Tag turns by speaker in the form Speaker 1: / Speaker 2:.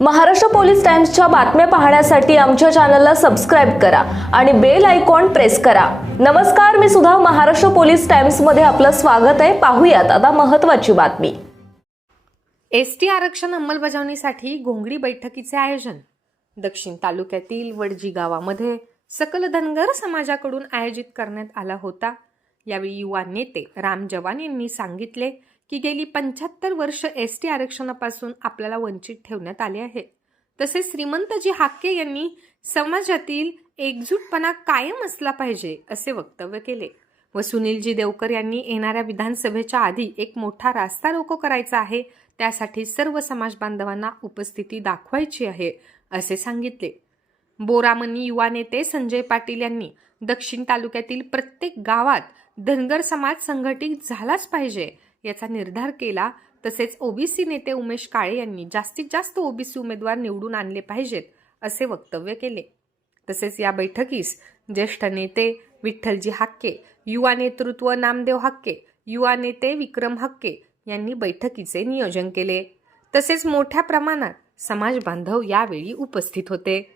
Speaker 1: Maharashtra police टाइम्सच्या बातम्या पाहण्यासाठी आमच्या चॅनलला सबस्क्राईब करा आणि बेल आयकॉन प्रेस करा. नमस्कार मी सुद्धा महाराष्ट्र पोलीस टाइम्समध्ये आपलं स्वागत आहे. पाहूयात आता महत्वाची बातमी.
Speaker 2: एस टी आरक्षण अंमलबजावणीसाठी घोंगडी बैठकीचे आयोजन. दक्षिण तालुक्यातील वडजी गावामध्ये सकल धनगर समाजाकडून आयोजित करण्यात आला होता. यावेळी युवा नेते राम जवान यांनी सांगितले की गेली पंच्याहत्तर वर्ष एस टी आरक्षणापासून आपल्याला वंचित ठेवण्यात आले आहे. तसेच श्रीमंतजी हाके यांनी समाजातील एकजूटपणा कायम असला पाहिजे असे वक्तव्य केले. व सुनीलजी देवकर यांनी येणाऱ्या विधानसभेच्या आधी एक मोठा रास्ता रोको करायचा आहे. त्यासाठी सर्व समाज बांधवांना उपस्थिती दाखवायची आहे असे सांगितले. बोरामनी युवा नेते संजय पाटील यांनी दक्षिण तालुक्यातील प्रत्येक गावात धनगर समाज संघटित झालाच पाहिजे याचा निर्धार केला तसेच ओबीसी नेते उमेश काळे यांनी जास्तीत जास्त ओबीसी उमेदवार निवडून आणले पाहिजेत असे वक्तव्य केले. तसेच या बैठकीस ज्येष्ठ नेते विठ्ठलजी हाक्के युवा नेतृत्व नामदेव हाक्के युवा नेते विक्रम हक्के यांनी बैठकीचे नियोजन केले. तसेच मोठ्या प्रमाणात समाज बांधव यावेळी उपस्थित होते.